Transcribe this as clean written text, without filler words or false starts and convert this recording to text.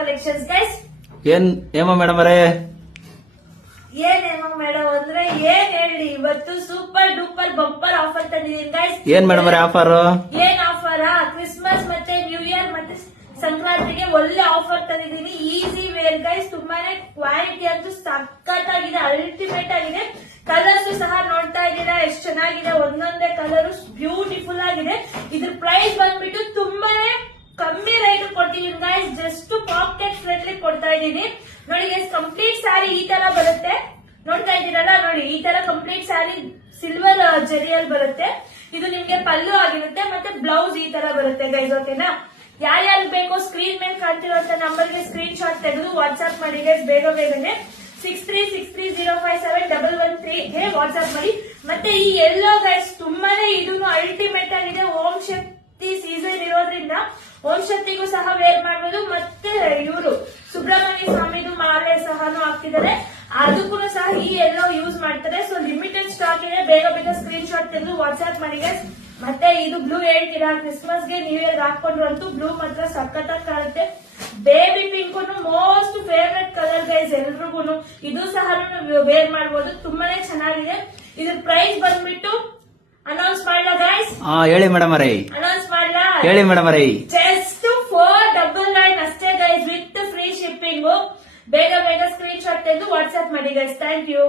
Collections guys. ಏಮೋ madam ಅವರೇ, ಏನೇನೋ madam ಅಂದ್ರೆ ಏನ್ ಹೇಳಿ, ಇವತ್ತು ಸೂಪರ್ ಡೂಪರ್ ಬಂಪರ್ ಆಫರ್ ತಂದಿದ್ದೀನಿ ಗೈಸ್. ಏನ್ ಮೇಡಮ್ ಅವರೇ ಆಫರ್? ಏನ್ ಆಫರ್? ಕ್ರಿಸ್ಮಸ್ ಮತ್ತೆ ನ್ಯೂ ಇಯರ್ ಮತ್ತೆ ಸಂಕ್ರಾಂತಿಗೆ ಒಳ್ಳೆ ಆಫರ್ ತಂದಿದ್ದೀನಿ. ಈಸಿ ವೇರ್ ಗೈಸ್, ತುಂಬಾನೇ ಕ್ವಾಲಿಟಿ ಅಂತೂ ಸಖತ್ತಾಗಿದೆ, ಅಲ್ಟಿಮೇಟ್ ಆಗಿದೆ. ಕಲರ್ಸ್ ಸಹ ನೋಡ್ತಾ ಇದ್ದೀರಾ ಎಷ್ಟು ಚೆನ್ನಾಗಿದೆ, ಒಂದೊಂದೇ ಕಲರ್ ಬ್ಯೂಟಿಫುಲ್ ಆಗಿದೆ. ಇದ್ರ ಪ್ರೈಸ್ ಬಂದ್ಬಿಟ್ಟು ತುಂಬಾನೇ ಕಮ್ಮಿ ರೈಟ್ ಕೊಡ್ತೀವಿ ಗೈಸ್, ಜಸ್ಟ್ ಪಾಕೆಟ್ ಫ್ರೆಂಡ್ಲಿ ಕೊಡ್ತಾ ಇದ್ದೀನಿ. ನೋಡಿ ಗೈಸ್, ಕಂಪ್ಲೀಟ್ ಸ್ಯಾರಿ ಈ ತರ ಬರುತ್ತೆ, ನೋಡ್ತಾ ಇದ್ದೀರಲ್ಲ ನೋಡಿ, ಈ ತರ ಕಂಪ್ಲೀಟ್ ಸ್ಯಾರಿ ಸಿಲ್ವರ್ ಜರಿಯಲ್ಲಿ ಬರುತ್ತೆ. ಇದು ನಿಮ್ಗೆ ಪಲ್ಲು ಆಗಿರುತ್ತೆ, ಮತ್ತೆ ಬ್ಲೌಸ್ ಈ ತರ ಬರುತ್ತೆ ಗೈಸ್. ಓಕೆನಾ? ಯಾರ್ಯಾರು ಬೇಕೋ ಸ್ಕ್ರೀನ್ ಮೇಲೆ ಕಾಣ್ತಿರುವಂತ ನಂಬರ್ಗೆ ಸ್ಕ್ರೀನ್ ಶಾಟ್ ತೆಗೆದು ವಾಟ್ಸ್ಆಪ್ ಮಾಡಿ ಗೈಸ್, ಬೇಗ ಬೇಗನೆ 6363057113 ಗೆ ವಾಟ್ಸ್ಆಪ್ ಮಾಡಿ. ಮತ್ತೆ ಈ ಎಲ್ಲೋ ಗೈಸ್ ತುಂಬಾನೇ ಇದನ್ನು ಅಲ್ಟಿಮೇಟ್ ಆಗಿದೆ. ಓಂ ಶಕ್ತಿ ಸೀಸನ್ ಇರೋದ್ರಿಂದ ಓಂ ಶಕ್ತಿಗೂ ಸಹ ವೇರ್ ಮಾಡಬಹುದು. ಮತ್ತೆ ಇವರು ಸುಬ್ರಹ್ಮಣ್ಯ ಸ್ವಾಮಿದು ಮಾಲೆ ಸಹನು ಹಾಕ್ತಿದ್ದಾರೆ, ಅದಕ್ಕೂ ಸಹ ಈ ಎಲ್ಲೋ ಯೂಸ್ ಮಾಡ್ತಾರೆ. ಸೊ ಲಿಮಿಟೆಡ್ ಸ್ಟಾಕ್ ಇದೆ, ಬೇಗ ಬೇಗ ಸ್ಕ್ರೀನ್ ಶಾಟ್ ತೆಗೆದು ವಾಟ್ಸ್ಆಪ್ ಮಾಡಿ ಗೈಸ್. ಮತ್ತೆ ಇದು ಬ್ಲೂ ಹೇಳ್ತೀರಾ, ಕ್ರಿಸ್ಮಸ್ಗೆ ನ್ಯೂ ಇಯರ್ ಹಾಕೊಂಡ್ರು ಅಂತೂ ಬ್ಲೂ ಮಾತ್ರ ಸಖತ್ತಾಗಿ ಕಾಣುತ್ತೆ. Baby pink most favourite colour guys ಎಲ್ರಿಗೂ. ಇದು ಸಹ ವೇರ್ ಮಾಡಬಹುದು, ತುಂಬಾನೇ ಚೆನ್ನಾಗಿದೆ. ಇದ್ರ ಪ್ರೈಸ್ ಬಂದ್ಬಿಟ್ಟು ಅನೌನ್ಸ್ ಮಾಡಲಾ ಗೈಸ್? ಹೇಳಿ ಮೇಡಮ್ ಅವರೇ, ಅನೌನ್ಸ್ ಮಾಡಲಾ? ಹೇಳಿ ಮೇಡಮ್ ಅವರೇ. ಜಸ್ಟ್ 499 ಅಷ್ಟೇ ಗೈಸ್, ವಿತ್ ಫ್ರೀ ಶಿಪ್ಪಿಂಗ್. ಬೇಗ ಬೇಗ ಸ್ಕ್ರೀನ್ ಶಾಟ್ ತೆಗೆದು ವಾಟ್ಸ್ಆಪ್ ಮಾಡಿ ಗೈಸ್. Thank you.